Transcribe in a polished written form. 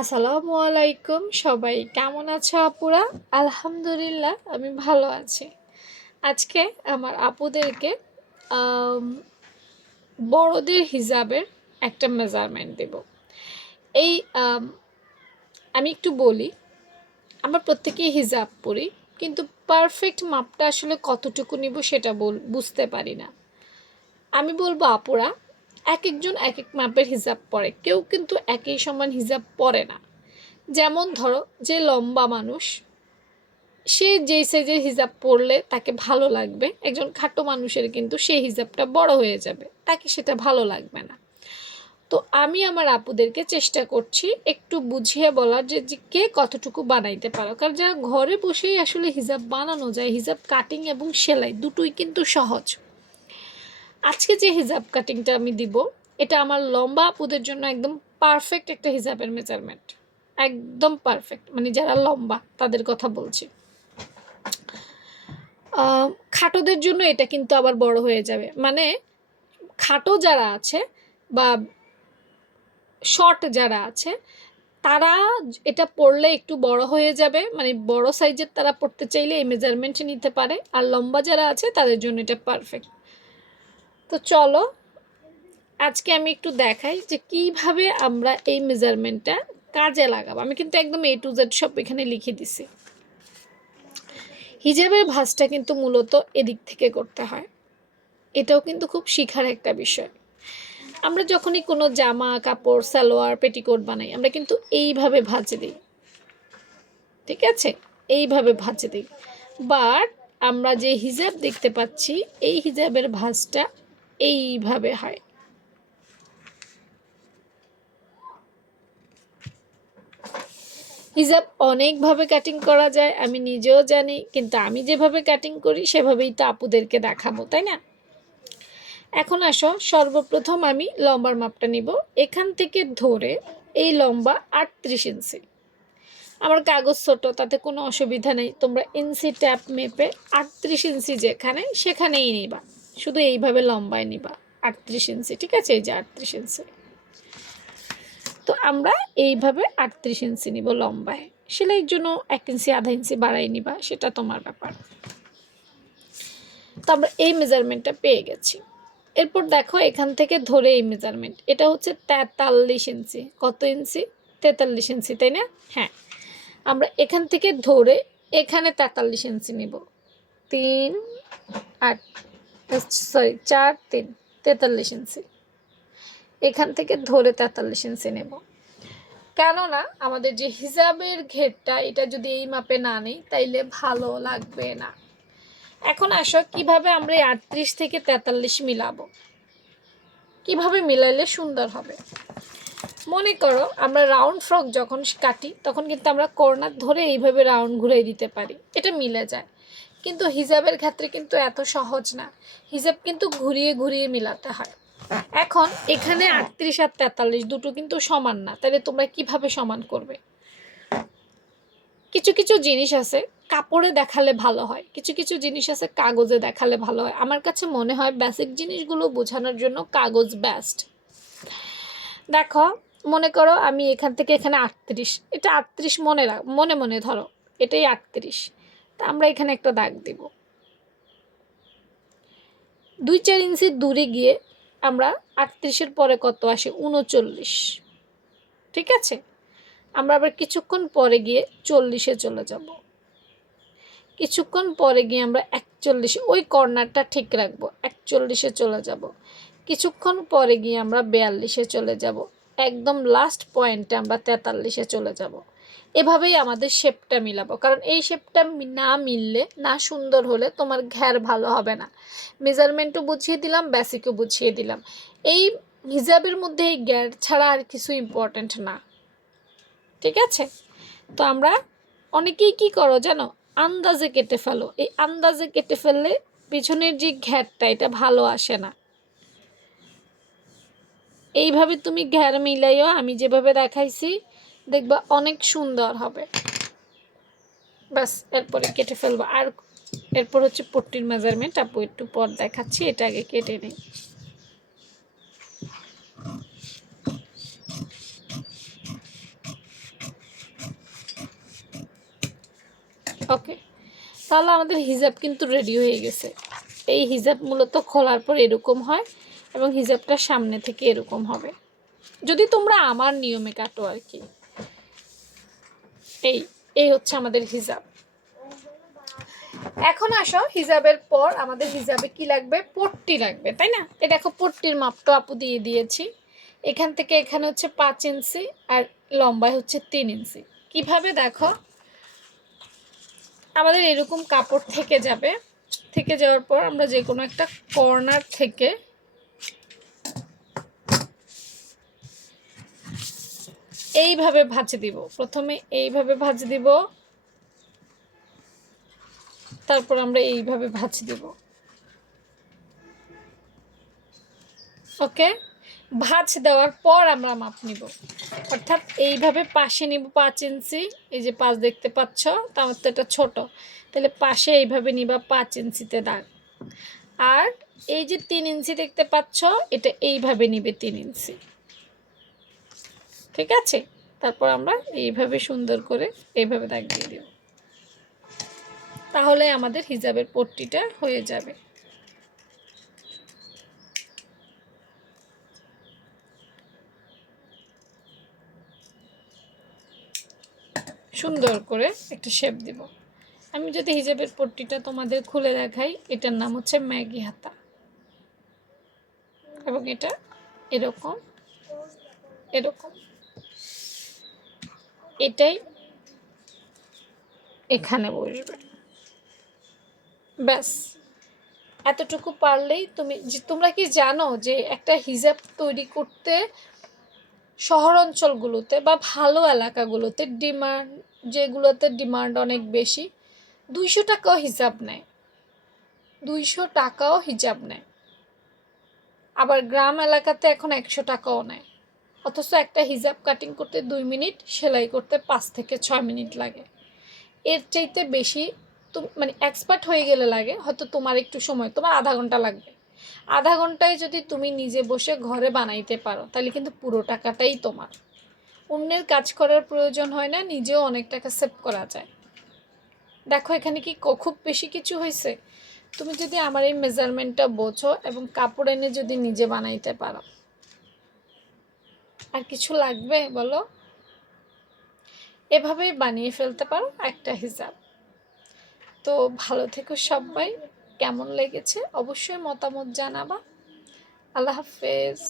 আসসালামু আলাইকুম, সবাই কেমন আছো আপুরা? আলহামদুলিল্লাহ আমি ভালো আছি। আজকে আমার আপুদেরকে আম, বড়দের হিজাবের একটা মেজারমেন্ট দেব। এই আম, আমি একটু বলি, আমরা প্রত্যেকেই হিজাব পরি, কিন্তু পারফেক্ট মাপটা আসলে কতটুকু নিব সেটা বুঝতে পারি না। আমি বলবো আপুরা, এক একজন এক এক মাপের হিজাব পরে, কেউ কিন্তু একই সমান হিজাব পরে না। যেমন ধরো, যে লম্বা মানুষ সে যেই সাইজের হিজাব পরলে তাকে ভালো লাগবে, একজন খাটো মানুষের কিন্তু সেই হিজাবটা বড় হয়ে যাবে, তাকে সেটা ভালো লাগবে না। তো আমি আমার আপুদেরকে চেষ্টা করছি একটু বুঝিয়ে বলার যে কে কতটুকু বানাইতে পারো, কারণ যারা ঘরে বসেই আসলে হিজাব বানানো যায়, হিজাব কাটিং এবং সেলাই দুটোই কিন্তু সহজ। আজকে যে হিজাব কাটিংটা আমি দিব, এটা আমার লম্বা আপুদের জন্য একদম পারফেক্ট একটা হিজাবের মেজারমেন্ট। একদম পারফেক্ট, মানে যারা লম্বা তাদের কথা বলছি। খাটোদের জন্য এটা কিন্তু আবার বড় হয়ে যাবে, মানে খাটো যারা আছে বা শর্ট যারা আছে তারা এটা পড়লে একটু বড় হয়ে যাবে, মানে বড় সাইজের তারা পড়তে চাইলে এই মেজারমেন্ট নিতে পারে। আর লম্বা যারা আছে তাদের জন্য এটা পারফেক্ট। তো চলো আজকে আমি একটু দেখাই যে কিভাবে আমরা এই মেজারমেন্টটা কাজে লাগাবো। আমি কিন্তু একদম A to Z সব এখানে লিখে দিছি। হিজাবের ভাঁজটা কিন্তু মূলত এদিক থেকে করতে হয়, এটাও কিন্তু খুব শিখার একটা বিষয়। আমরা যখনই কোনো জামা কাপড় সালোয়ার পেটিকোট বানাই, আমরা কিন্তু এইভাবে ভাঁজে দিই, ঠিক আছে, এইভাবে ভাঁজে দিই। বাট আমরা যে হিজাব দেখতে পাচ্ছি, এই হিজাবের ভাঁজটা এইভাবে হয়। হিজাব অনেকভাবে কাটিং করা যায়, আমি নিজেও জানি, কিন্তু আমি যেভাবে কাটিং করি সেভাবেই তো আপুদেরকে দেখাবো, তাই না? এখন আসো, সর্বপ্রথম আমি লম্বার মাপটা নিব। এখান থেকে ধরে এই লম্বা 38 ইঞ্চি। আমার কাগজ ছোট, তাতে কোনো অসুবিধা নেই, তোমরা ইঞ্চি ট্যাপ মেপে 38 ইঞ্চি যেখানে সেখানেই নিবা, শুধু এইভাবে লম্বায় নিবা 38 ইঞ্চি, ঠিক আছে? এই যে 38 ইঞ্চি। তো আমরা এইভাবে 38 ইঞ্চি নিব লম্বায়। সেলাইয়ের জন্য 1 ইঞ্চি আধা ইঞ্চি বাড়াই নিবা, সেটা তোমার ব্যাপার। তো আমরা এই মেজারমেন্টটা পেয়ে গেছি। এরপর দেখো, এখান থেকে ধরে এই মেজারমেন্ট, এটা হচ্ছে 43 ইঞ্চি। কত ইঞ্চি? 43 ইঞ্চি, তাই না? হ্যাঁ, আমরা এখান থেকে ধরে এখানে 43 ইঞ্চি নিব। 3 8 সরি 4 3 43 ইঞ্চি। এখান থেকে ধরে 43 ইঞ্চি নেব, কেননা আমাদের যে হিজাবের ঘেরটা, এটা যদি এই মাপে না নেই তাইলে ভালো লাগবে না। এখন আসো, কিভাবে আমরা এই 38 থেকে 43 মিলাবো, কিভাবে মিলাইলে সুন্দর হবে। মনে করো আমরা রাউন্ড ফ্রক যখন কাটি, তখন কিন্তু আমরা কর্নার ধরে এইভাবে রাউন্ড ঘুরিয়ে দিতে পারি, এটা মিলে যায়। কিন্তু হিজাবের ক্ষেত্রে কিন্তু এত সহজ না, হিজাব কিন্তু ঘুরিয়ে ঘুরিয়ে মিলাতে হয়। এখন এখানে 38 আর 43 দুটো কিন্তু সমান না, তাহলে তোমরা কিভাবে সমান করবে? কিছু কিছু জিনিস আছে কাপড়ে দেখালে ভালো হয়, কিছু কিছু জিনিস আছে কাগজে দেখালে ভালো হয়। আমার কাছে মনে হয় বেসিক জিনিসগুলো বোঝানোর জন্য কাগজ বেস্ট। দেখো, মনে করো আমি এখান থেকে এখানে 38, এটা 38 মনে মনে ধরো এটাই 38। তা আমরা এখানে একটা দাগ দিব। 2-4 ইঞ্চি দূরে গিয়ে আমরা 38-এর পরে কত আসে? 39, ঠিক আছে? আমরা আবার কিছুক্ষণ পরে গিয়ে 40-এ চলে যাব, কিছুক্ষণ পরে গিয়ে আমরা 41, ওই কর্নারটা ঠিক রাখবো, 41-এ চলে যাব। কিছুক্ষণ পরে গিয়ে আমরা 42-এ চলে যাব, একদম লাস্ট পয়েন্টে আমরা 43-এ চলে যাব। এভাবেই আমাদের শেপটা মিলাবো, কারণ এই শেপটা না মিললে, না সুন্দর হলে তোমার ঘের ভালো হবে না। মেজারমেন্টও বুঝিয়ে দিলাম, বেসিকও বুঝিয়ে দিলাম। এই হিজাবের মধ্যে এই ঘের ছাড়া আর কিছু ইম্পর্ট্যান্ট না, ঠিক আছে? তো আমরা অনেকেই কি করো জানো, আন্দাজে কেটে ফেলো। এই আন্দাজে কেটে ফেললে পিছনের যে ঘেরটা, এটা ভালো আসে না। এইভাবে তুমি ঘের মিলাইও, আমি যেভাবে দেখাইছি, দেখবা অনেক সুন্দর হবে। ব্যাস, এরপরে কেটে ফেলবো। আর এরপর হচ্ছে পট্টির মেজারমেন্ট, আপু একটু পর দেখাচ্ছি, এটা আগে কেটে নেই। ওকে, তাহলে আমাদের হিজাব কিন্তু রেডি হয়ে গেছে। এই হিজাব মূলত খোলার পর এরকম হয় এবং হিজাবটা সামনে থেকে এরকম হবে, যদি তোমরা আমার নিয়মে কাটো আর কি। এই এই হচ্ছে আমাদের হিজাব। এখন আসো, হিজাবের পর আমাদের হিজাবে কি লাগবে? পট্টি লাগবে, তাই না? এই দেখো পট্টির মাপটা আপু দিয়ে দিয়েছি। এখান থেকে এখানে হচ্ছে 5 ইঞ্চি আর লম্বায় হচ্ছে 3 ইঞ্চি। কিভাবে দেখো, আমাদের এরকম কাপড় থেকে যাবে, থেকে যাওয়ার পর আমরা যে কোনো একটা কর্নার থেকে এইভাবে ভাঁজ দিব। প্রথমে এইভাবে ভাঁজ দিব, তারপর আমরা এইভাবে ভাঁজ দিব। ওকে, ভাঁজ দেওয়ার পর আমরা মাপ নিব, অর্থাৎ এইভাবে পাশে নিব 5 ইঞ্চি। এই যে 5 দেখতে পাচ্ছ, তো আমার তো এটা ছোটো, তাহলে পাশে এইভাবে নিবা 5 ইঞ্চিতে দাগ। আর এই যে 3 ইঞ্চি দেখতে পাচ্ছ, এটা এইভাবে নিবে 3 ইঞ্চি, ঠিক আছে? তারপর আমরা এইভাবে সুন্দর করে এইভাবে দাগ দিয়ে দেব, তাহলে আমাদের হিজাবের পট্টিটা হয়ে যাবে। সুন্দর করে একটা শেপ দিব। আমি যদি হিজাবের পট্টিটা তোমাদের খুলে দেখাই, এটার নাম হচ্ছে ম্যাগি হাতা, এবং এটা এরকম এরকম, এটাই এখানে বসবে। ব্যাস, এতটুকু পারলেই তোমরা কি জানো যে একটা হিজাব তৈরি করতে শহর অঞ্চলগুলোতে বা ভালো এলাকাগুলোতে ডিমান্ড, যেগুলোতে ডিমান্ড অনেক বেশি, 200 টাকাও হিজাব নেয়, 200 টাকাও হিজাব নেয়। আবার গ্রাম এলাকাতে এখন 100 টাকাও নেয়। অথচ একটা হিজাব কাটিং করতে 2 মিনিট, সেলাই করতে 5 থেকে 6 মিনিট লাগে। এর চাইতে বেশি মানে এক্সপার্ট হয়ে গেলে লাগে হয়তো তোমার একটু সময়, তোমার আধা ঘন্টা লাগবে। আধা ঘন্টায় যদি তুমি নিজে বসে ঘরে বানাইতে পারো, তাহলে কিন্তু পুরো টাকাটাই তোমার। অন্যের কাজ করার প্রয়োজন হয় না, নিজেও অনেক টাকা সেভ করা যায়। দেখো এখানে কি খুব বেশি কিছু হয়েছে? তুমি যদি আমার এই মেজারমেন্টটা বোঝো এবং কাপড় এনে যদি নিজে বানাইতে পারো, আর কিছু লাগবে বলো? এভাবেই বানিয়ে ফেলতে পারো একটা হিজাব। তো ভালো থেকো সবাই, কেমন লেগেছে অবশ্যই মতামত জানাবা। আল্লাহ হাফেজ।